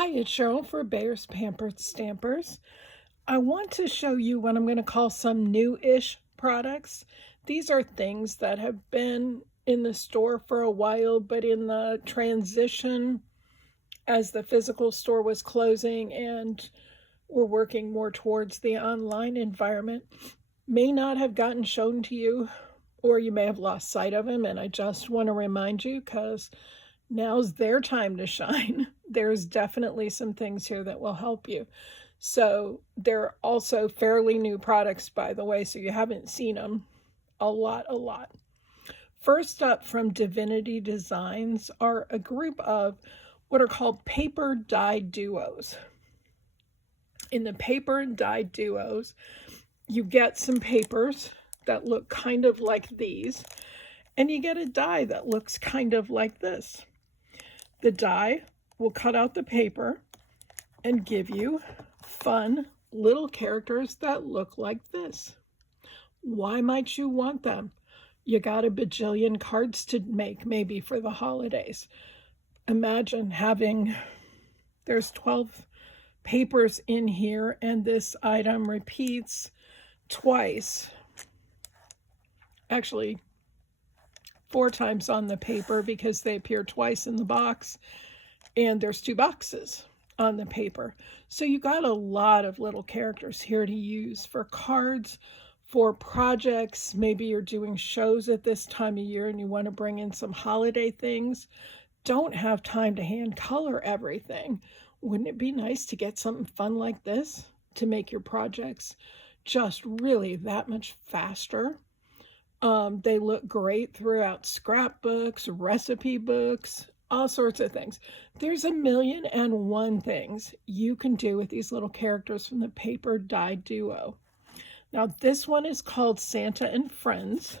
Hi, it's Cheryl for Bayer's Pampered Stampers. I want to show you what I'm going to call some new-ish products. These are things that have been in the store for a while, but in the transition as the physical store was closing and we're working more towards the online environment, may not have gotten shown to you, or you may have lost sight of them, and I just want to remind you because now's their time to shine. There's definitely some things here that will help you. So they're also fairly new products, by the way, so you haven't seen them a lot. First up from Divinity Designs are a group of what are called paper die duos. In the paper die duos, you get some papers that look kind of like these, and you get a die that looks kind of like this. The die will cut out the paper and give you fun little characters that look like this. Why might you want them? You got a bajillion cards to make maybe for the holidays. Imagine there's 12 papers in here and this item repeats twice. Actually, 4 times on the paper because they appear twice in the box, and there's 2 boxes on the paper. So you got a lot of little characters here to use for cards, for projects. Maybe you're doing shows at this time of year and you want to bring in some holiday things. Don't have time to hand color everything. Wouldn't it be nice to get something fun like this to make your projects just really that much faster? They look great throughout scrapbooks, recipe books, all sorts of things. There's 1,000,001 things you can do with these little characters from the paper die duo. Now this one is called Santa and Friends.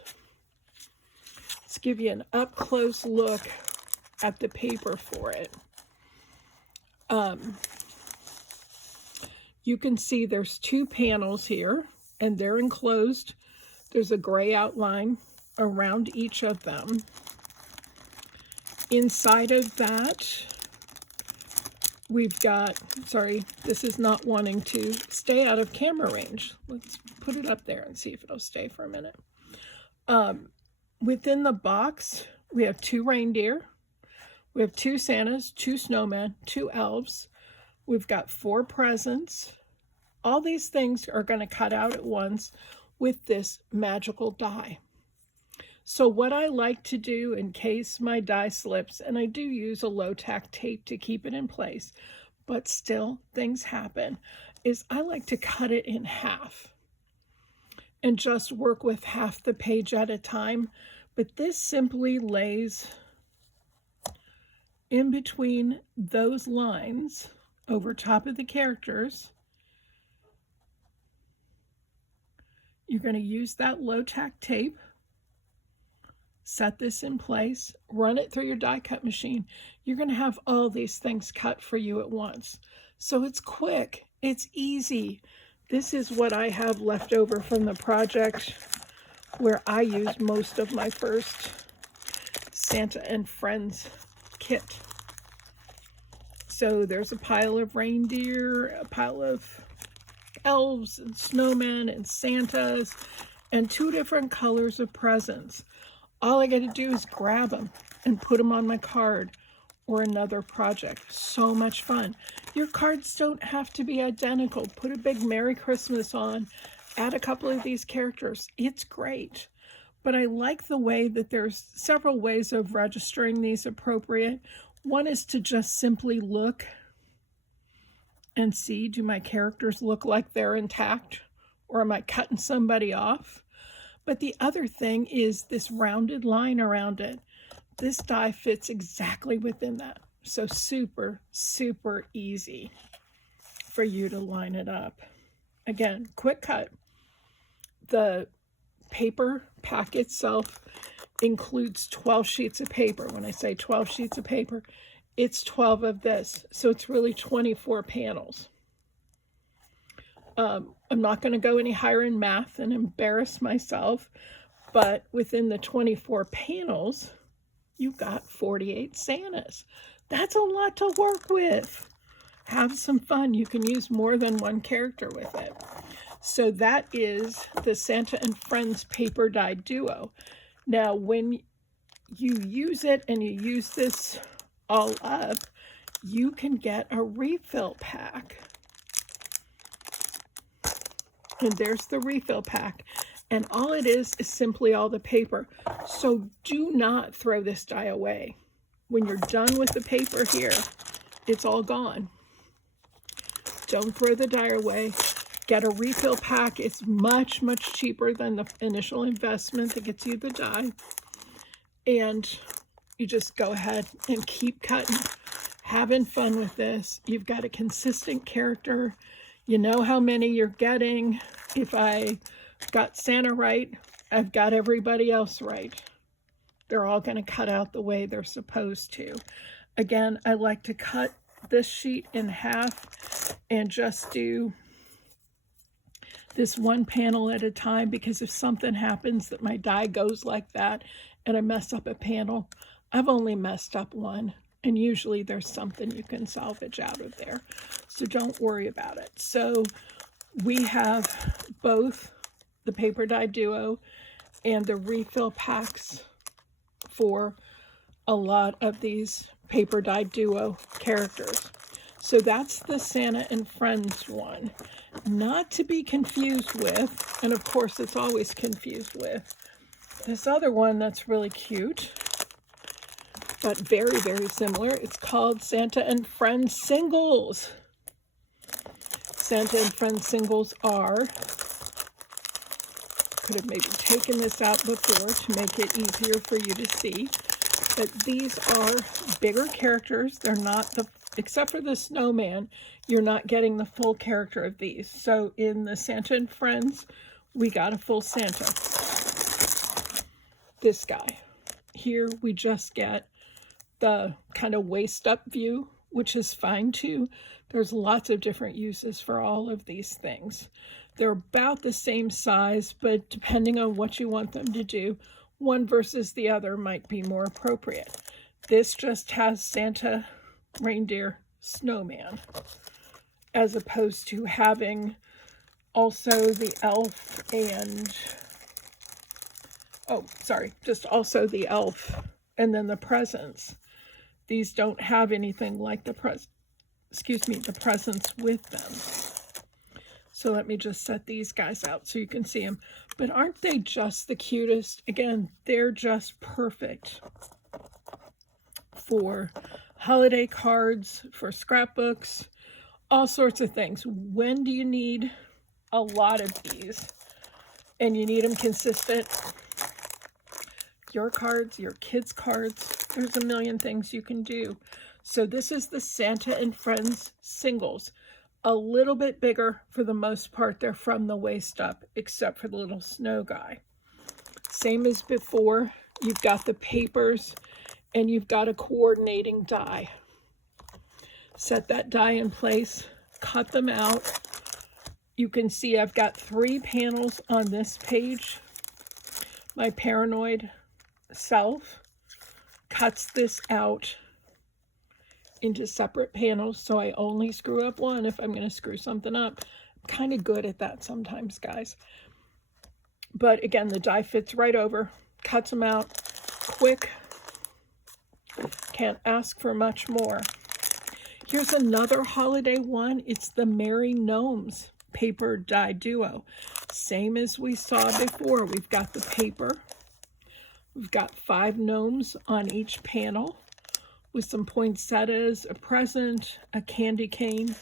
Let's give you an up-close look at the paper for it. You can see there's 2 panels here, and they're enclosed. There's a gray outline around each of them. Inside of that, we've got, sorry, this is not wanting to stay out of camera range. Let's put it up there and see if it'll stay for a minute. Within the box, we have 2 reindeer. We have 2 Santas, 2 snowmen, 2 elves. We've got 4 presents. All these things are going to cut out at once with this magical die. So what I like to do in case my die slips, and I do use a low-tack tape to keep it in place, but still things happen, is I like to cut it in half and just work with half the page at a time. But this simply lays in between those lines over top of the characters. You're going to use that low-tack tape, set this in place, run it through your die cut machine. You're going to have all these things cut for you at once. So it's quick, it's easy. This is what I have left over from the project where I used most of my first Santa and Friends kit. So there's a pile of reindeer, a pile of elves and snowmen and Santas, and 2 different colors of presents. All I got to do is grab them and put them on my card or another project. So much fun. Your cards don't have to be identical. Put a big Merry Christmas on, add a couple of these characters. It's great. But I like the way that there's several ways of registering these appropriate. One is to just simply look and see, do my characters look like they're intact, or am I cutting somebody off? But the other thing is this rounded line around it. This die fits exactly within that. So super, super easy for you to line it up. Again, quick cut. The paper pack itself includes 12 sheets of paper. When I say 12 sheets of paper, it's 12 of this, so it's really 24 panels. I'm not going to go any higher in math and embarrass myself, but within the 24 panels, you've got 48 Santas. That's a lot to work with. Have some fun. You can use more than one character with it. So that is the Santa and Friends Paper Die Duo. Now, when you use it and you use this all up, you can get a refill pack. And there's the refill pack. And all it is simply all the paper. So do not throw this die away. When you're done with the paper here, it's all gone. Don't throw the die away. Get a refill pack. It's much, much cheaper than the initial investment that gets you the die. And you just go ahead and keep cutting, having fun with this. You've got a consistent character. You know how many you're getting. If I got Santa right, I've got everybody else right. They're all going to cut out the way they're supposed to. Again, I like to cut this sheet in half and just do this one panel at a time, because if something happens that my die goes like that and I mess up a panel, I've only messed up one, and usually there's something you can salvage out of there. So don't worry about it. So we have both the Paper Die Duo and the refill packs for a lot of these Paper Die Duo characters. So that's the Santa and Friends one. Not to be confused with, and of course it's always confused with, this other one that's really cute, but very, very similar. It's called Santa and Friends Singles. Santa and Friends Singles are, could have maybe taken this out before to make it easier for you to see, but these are bigger characters. They're not the, except for the snowman, you're not getting the full character of these. So in the Santa and Friends, we got a full Santa. This guy. Here we just get the kind of waist up view, which is fine too. There's lots of different uses for all of these things. They're about the same size, but depending on what you want them to do, one versus the other might be more appropriate. This just has Santa, reindeer, snowman, as opposed to having also the elf and, oh, sorry, just also the elf and then the presents. These don't have anything like the presents with them. So let me just set these guys out so you can see them. But aren't they just the cutest? Again, they're just perfect for holiday cards, for scrapbooks, all sorts of things. When do you need a lot of these and you need them consistent? Your cards, your kids' cards, there's a million things you can do. So this is the Santa and Friends Singles. A little bit bigger for the most part. They're from the waist up, except for the little snow guy. Same as before, you've got the papers and you've got a coordinating die. Set that die in place, cut them out. You can see I've got 3 panels on this page. My paranoid self cuts this out into separate panels, so I only screw up one if I'm going to screw something up. I'm kind of good at that sometimes, guys. But again, the die fits right over, cuts them out quick. Can't ask for much more. Here's another holiday one. It's the Merry Gnomes Paper Die Duo. Same as we saw before. We've got the paper. We've got 5 gnomes on each panel with some poinsettias, a present, a candy cane.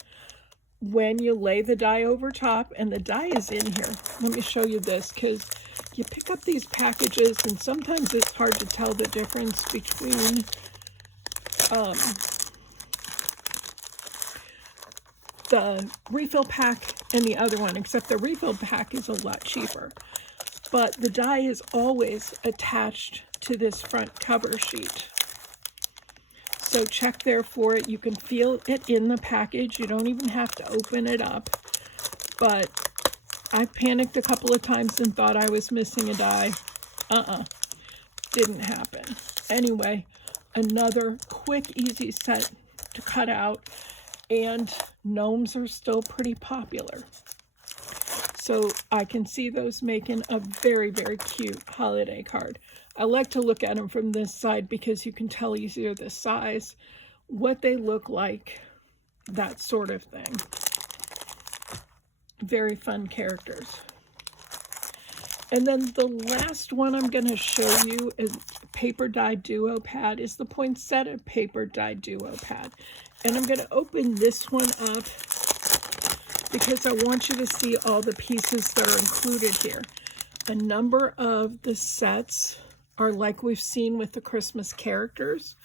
When you lay the die over top, and the die is in here. Let me show you this, because you pick up these packages and sometimes it's hard to tell the difference between the refill pack and the other one, except the refill pack is a lot cheaper. But the die is always attached to this front cover sheet. So check there for it. You can feel it in the package. You don't even have to open it up. But I panicked a couple of times and thought I was missing a die. Didn't happen. Anyway, another quick, easy set to cut out. and gnomes are still pretty popular. So I can see those making a very, very cute holiday card. I like to look at them from this side because you can tell easier the size, what they look like, that sort of thing. Very fun characters. And then the last one I'm going to show you is Paper Die Duo Pad, is the Poinsettia Paper Die Duo Pad. And I'm going to open this one up because I want you to see all the pieces that are included here. A number of the sets are like we've seen with the Christmas characters,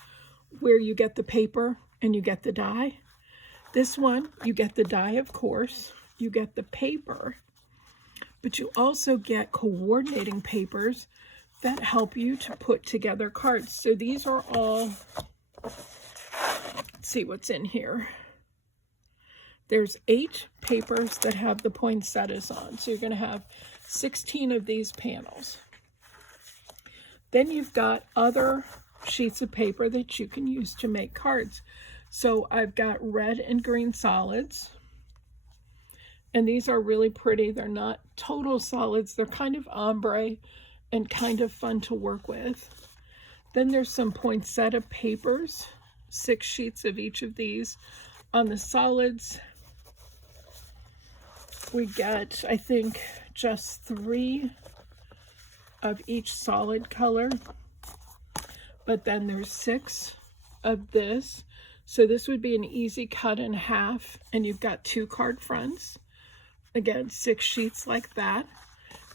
where you get the paper and you get the die. This one, you get the die, of course. You get the paper, but you also get coordinating papers that help you to put together cards. So these are all, let's see what's in here. There's 8 papers that have the poinsettias on. So you're going to have 16 of these panels. Then you've got other sheets of paper that you can use to make cards. So I've got red and green solids. And these are really pretty. They're not total solids. They're kind of ombre and kind of fun to work with. Then there's some poinsettia papers, 6 sheets of each of these. On the solids, we get, I think, just 3 of each solid color. But then there's 6 of this. So this would be an easy cut in half, and you've got 2 card fronts. Again, 6 sheets like that,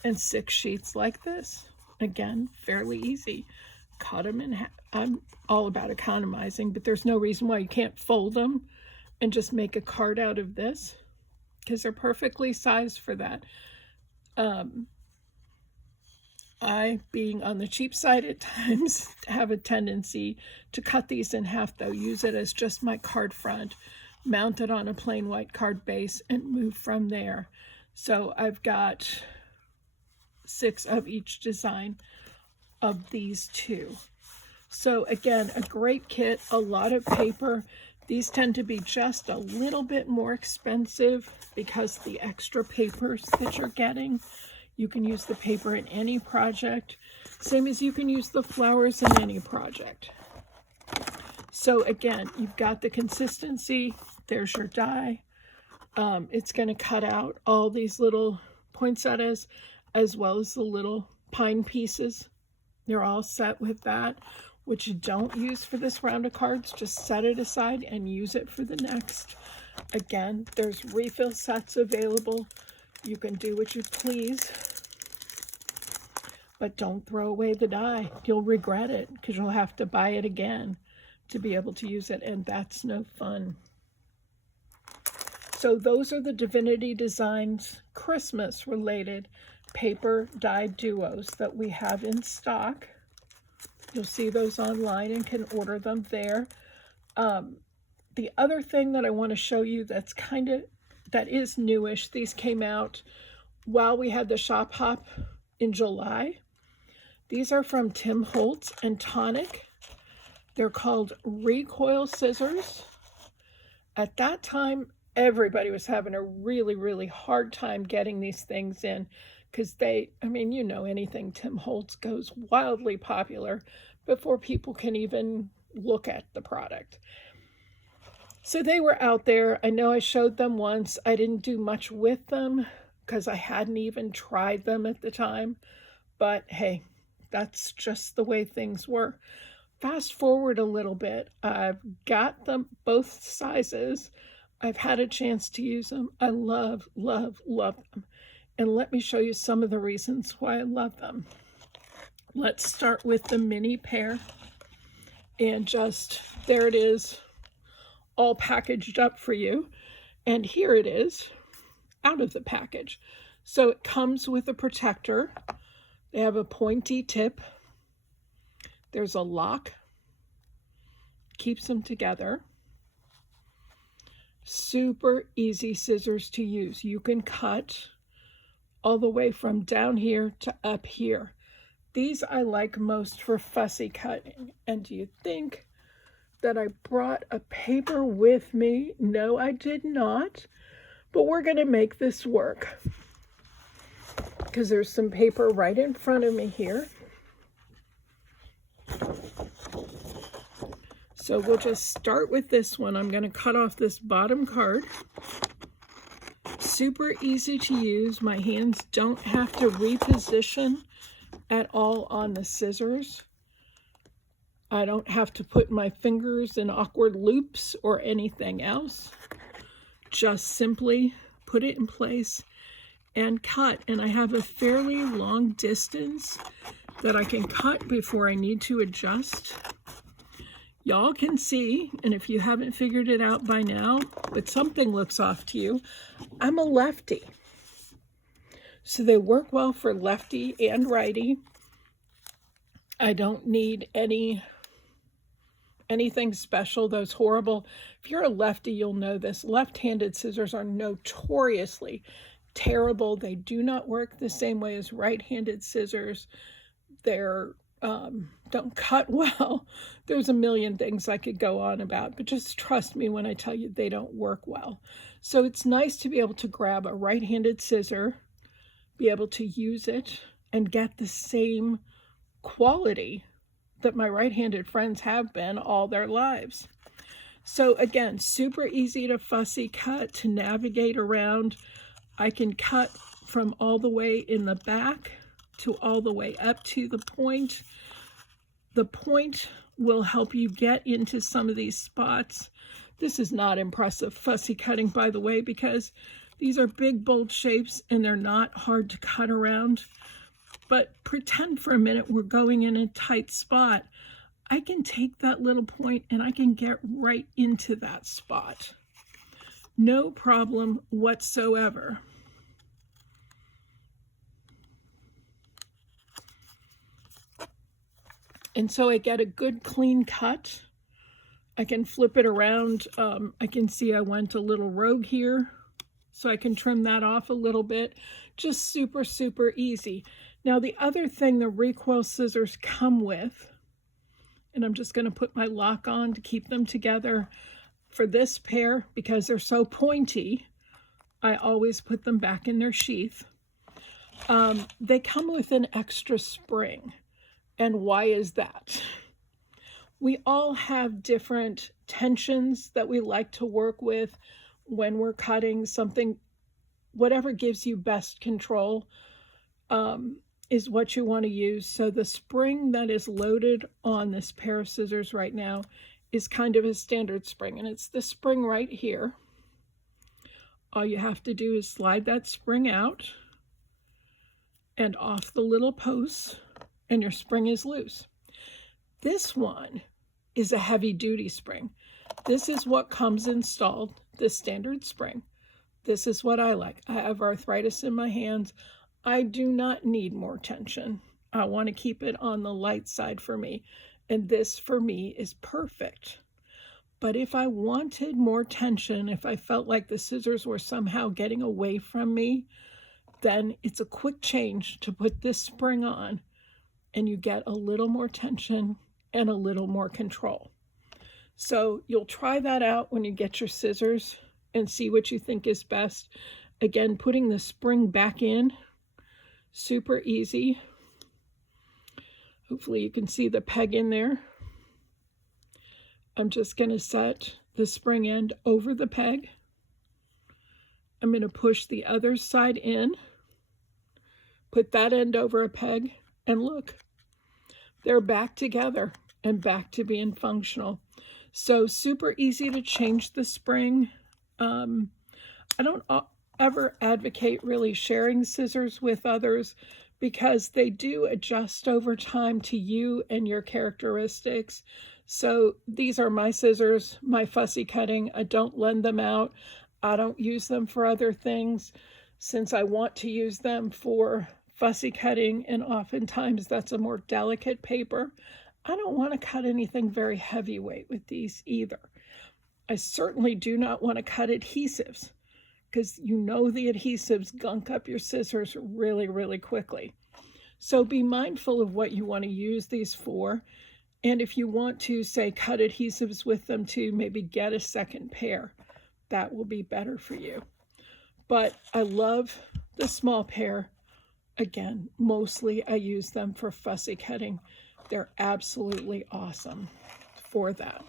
and 6 sheets like this. Again, fairly easy. Cut them in half. I'm all about economizing, but there's no reason why you can't fold them and just make a card out of this, because they're perfectly sized for that. I, being on the cheap side at times, have a tendency to cut these in half, though. Use it as just my card front, mount it on a plain white card base, and move from there. So I've got 6 of each design of these 2. So again, a great kit, a lot of paper. These tend to be just a little bit more expensive because the extra papers that you're getting. You can use the paper in any project, same as you can use the flowers in any project. So again, you've got the consistency. There's your die. It's going to cut out all these little poinsettias as well as the little pine pieces. They're all set with that, which you don't use for this round of cards. Just set it aside and use it for the next. Again, there's refill sets available. You can do what you please, but don't throw away the die. You'll regret it because you'll have to buy it again to be able to use it, and that's no fun. So those are the Divinity Designs Christmas related paper die duos that we have in stock. You'll see those online and can order them there. The other thing that I want to show you that is newish, these came out while we had the shop hop in July. These are from Tim Holtz and Tonic. They're called recoil scissors. At that time, everybody was having a really, really hard time getting these things in because anything Tim Holtz goes wildly popular before people can even look at the product. So they were out there. I know I showed them once. I didn't do much with them because I hadn't even tried them at the time. But hey, that's just the way things were. Fast forward a little bit. I've got them both sizes. I've had a chance to use them. I love, love, love them. And let me show you some of the reasons why I love them. Let's start with the mini pair. And just, there it is, all packaged up for you. And here it is out of the package. So it comes with a protector. They have a pointy tip. There's a lock. Keeps them together. Super easy scissors to use. You can cut all the way from down here to up here. These I like most for fussy cutting. And do you think that I brought a paper with me. No, I did not, but we're going to make this work because there's some paper right in front of me here. So we'll just start with this one. I'm going to cut off this bottom card. Super easy to use. My hands don't have to reposition at all on the scissors. I don't have to put my fingers in awkward loops or anything else. Just simply put it in place and cut. And I have a fairly long distance that I can cut before I need to adjust. Y'all can see, and if you haven't figured it out by now, but something looks off to you, I'm a lefty. So they work well for lefty and righty. I don't need anything special. Those horrible, if you're a lefty, you'll know this. Left-handed scissors are notoriously terrible. They do not work the same way as right-handed scissors. They're don't cut well. There's a million things I could go on about, but just trust me when I tell you they don't work well. So it's nice to be able to grab a right-handed scissor, be able to use it, and get the same quality that my right-handed friends have been all their lives. So again, super easy to fussy cut, to navigate around. I can cut from all the way in the back to all the way up to the point. The point will help you get into some of these spots. This is not impressive fussy cutting, by the way, because these are big, bold shapes and they're not hard to cut around. But pretend for a minute we're going in a tight spot. I can take that little point and I can get right into that spot. No problem whatsoever. And so I get a good clean cut. I can flip it around. I can see I went a little rogue here, so I can trim that off a little bit. Just super, super easy. Now the other thing the recoil scissors come with, and I'm just going to put my lock on to keep them together. For this pair, because they're so pointy, I always put them back in their sheath. They come with an extra spring. And why is that? We all have different tensions that we like to work with when we're cutting something. Whatever gives you best control is what you want to use. So the spring that is loaded on this pair of scissors right now is kind of a standard spring, and it's the spring right here. All you have to do is slide that spring out and off the little posts, and your spring is loose. This one is a heavy duty spring. This is what comes installed, the standard spring. This is what I like. I have arthritis in my hands. I do not need more tension. I want to keep it on the light side for me. And this for me is perfect. But if I wanted more tension, if I felt like the scissors were somehow getting away from me, then it's a quick change to put this spring on, and you get a little more tension and a little more control. So you'll try that out when you get your scissors and see what you think is best. Again, putting the spring back in, super easy. Hopefully you can see the peg in there. I'm just going to set the spring end over the peg. I'm going to push the other side in, put that end over a peg, and look, they're back together and back to being functional. So super easy to change the spring. I don't ever advocate really sharing scissors with others because they do adjust over time to you and your characteristics. So these are my scissors, my fussy cutting. I don't lend them out. I don't use them for other things since I want to use them for fussy cutting, and oftentimes that's a more delicate paper. I don't want to cut anything very heavyweight with these either. I certainly do not want to cut adhesives because you know the adhesives gunk up your scissors really, really quickly. So be mindful of what you want to use these for And if you want to, say, cut adhesives with them too, maybe get a second pair. That will be better for you. But I love the small pair. Again, mostly I use them for fussy cutting. They're absolutely awesome for that.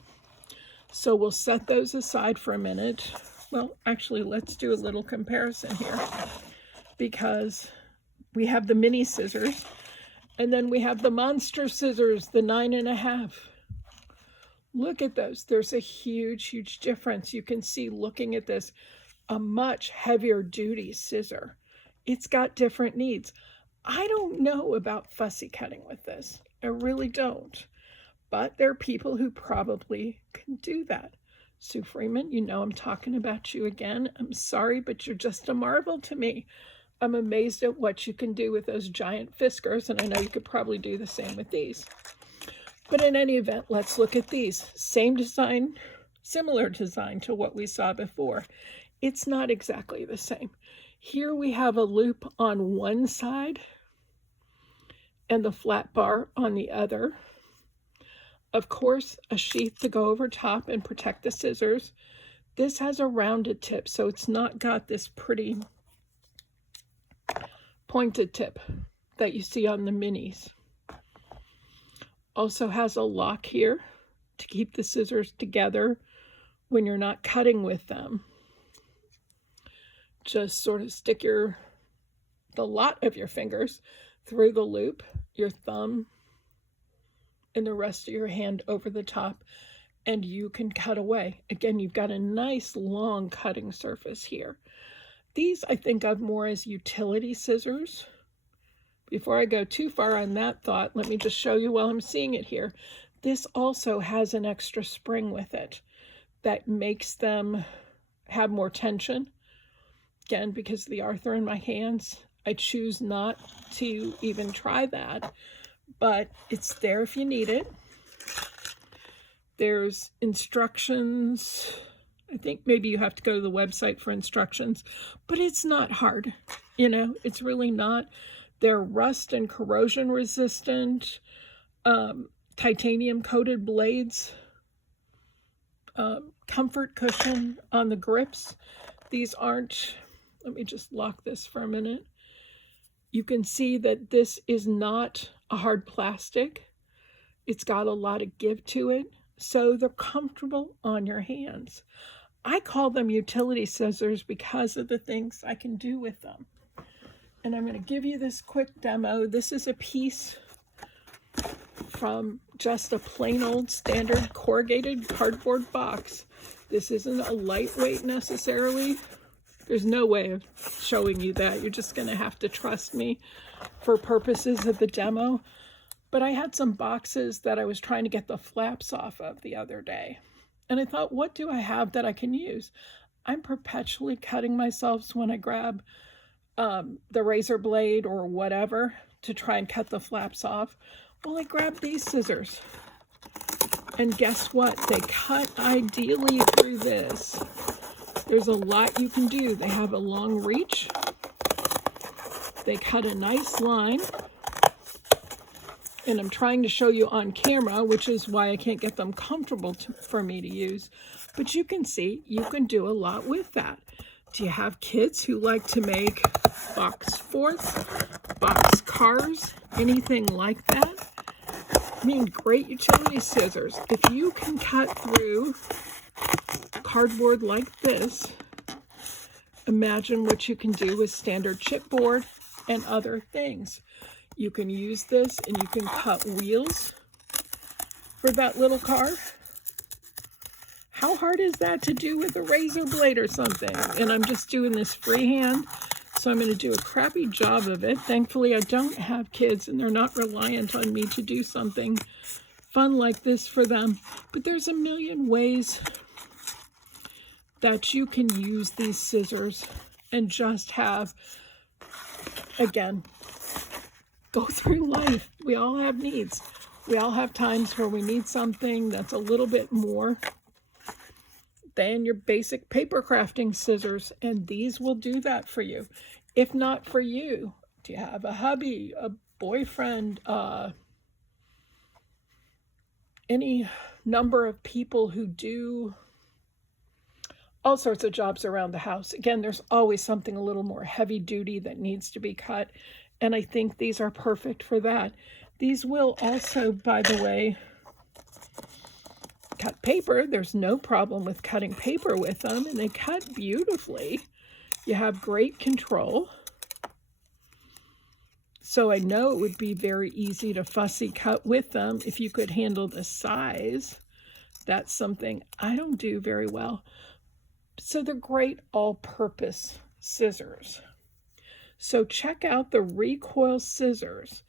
So we'll set those aside for a minute. Well, actually, let's do a little comparison here, because we have the mini scissors, and then we have the monster scissors, the 9.5. Look at those. There's a huge, huge difference. You can see, looking at this, a much heavier duty scissor. It's got different needs. I don't know about fussy cutting with this. I really don't. But there are people who probably can do that. Sue Freeman, you know I'm talking about you again. I'm sorry, but you're just a marvel to me. I'm amazed at what you can do with those giant Fiskars, and I know you could probably do the same with these. But in any event, let's look at these. Same design, similar design to what we saw before. It's not exactly the same. Here we have a loop on one side and the flat bar on the other. Of course, a sheath to go over top and protect the scissors. This has a rounded tip, so it's not got this pretty pointed tip that you see on the minis. Also has a lock here to keep the scissors together when you're not cutting with them. Just sort of stick the lot of your fingers through the loop, your thumb and the rest of your hand over the top, and you can cut away. Again, you've got a nice long cutting surface here. These I think of more as utility scissors. Before I go too far on that thought, let me just show you while I'm seeing it here. This also has an extra spring with it that makes them have more tension. Again, because of the Arthur in my hands, I choose not to even try that, but it's there if you need it. There's instructions. I think maybe you have to go to the website for instructions, but it's not hard. You know, it's really not. They're rust and corrosion resistant, titanium coated blades, comfort cushion on the grips. These aren't, let me just lock this for a minute. You can see that this is not a hard plastic. It's got a lot of give to it, so they're comfortable on your hands. I call them utility scissors because of the things I can do with them. And I'm going to give you this quick demo. This is a piece from just a plain old standard corrugated cardboard box. This isn't a lightweight necessarily. There's no way of showing you that. You're just going to have to trust me for purposes of the demo. But I had some boxes that I was trying to get the flaps off of the other day. And I thought, what do I have that I can use? I'm perpetually cutting myself when I grab the razor blade or whatever to try and cut the flaps off. Well, I grabbed these scissors. And guess what? They cut ideally through this. There's a lot you can do. They have a long reach. They cut a nice line. And I'm trying to show you on camera, which is why I can't get them comfortable for me to use. But you can see, you can do a lot with that. Do you have kids who like to make box forts, box cars, anything like that? I mean, great utility scissors. If you can cut through cardboard like this, imagine what you can do with standard chipboard and other things. You can use this and you can cut wheels for that little car. How hard is that to do with a razor blade or something? And I'm just doing this freehand, so I'm going to do a crappy job of it. Thankfully, I don't have kids and they're not reliant on me to do something fun like this for them. But there's a million ways that you can use these scissors and just have, again, go through life. We all have needs. We all have times where we need something that's a little bit more than your basic paper crafting scissors, and these will do that for you. If not for you, do you have a hubby, a boyfriend, any number of people who do all sorts of jobs around the house. Again, there's always something a little more heavy duty that needs to be cut, and I think these are perfect for that. These will also, by the way, cut paper. There's no problem with cutting paper with them, and they cut beautifully. You have great control. So I know it would be very easy to fussy cut with them if you could handle the size. That's something I don't do very well. So they're great all-purpose scissors. So check out the recoil scissors.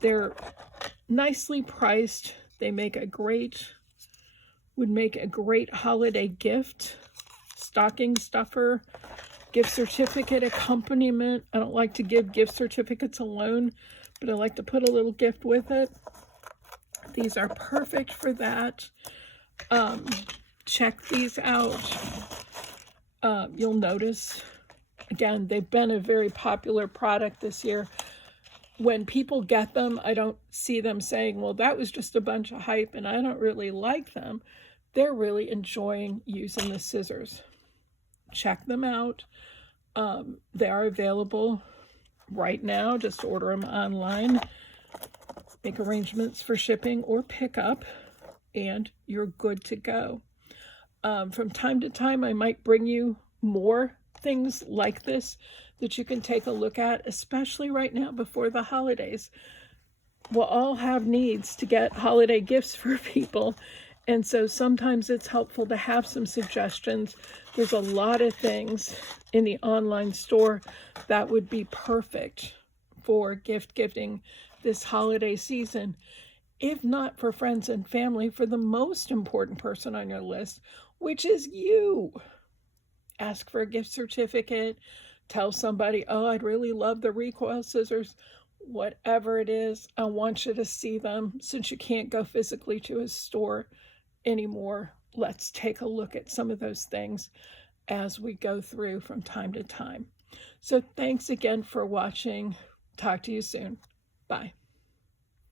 They're nicely priced. They make a great, would make a great holiday gift, stocking stuffer, gift certificate accompaniment. I don't like to give gift certificates alone, but I like to put a little gift with it. These are perfect for that. Check these out. You'll notice, again, they've been a very popular product this year. When people get them, I don't see them saying, well, that was just a bunch of hype and I don't really like them. They're really enjoying using the scissors. Check them out. They are available right now. Just order them online. Make arrangements for shipping or pickup, and you're good to go. From time to time, I might bring you more things like this that you can take a look at, especially right now before the holidays. We'll all have needs to get holiday gifts for people, and so sometimes it's helpful to have some suggestions. There's a lot of things in the online store that would be perfect for gift giving this holiday season. If not for friends and family, for the most important person on your list, which is you. Ask for a gift certificate. Tell somebody, oh, I'd really love the recoil scissors. Whatever it is, I want you to see them. Since you can't go physically to a store anymore, let's take a look at some of those things as we go through from time to time. So thanks again for watching. Talk to you soon. Bye.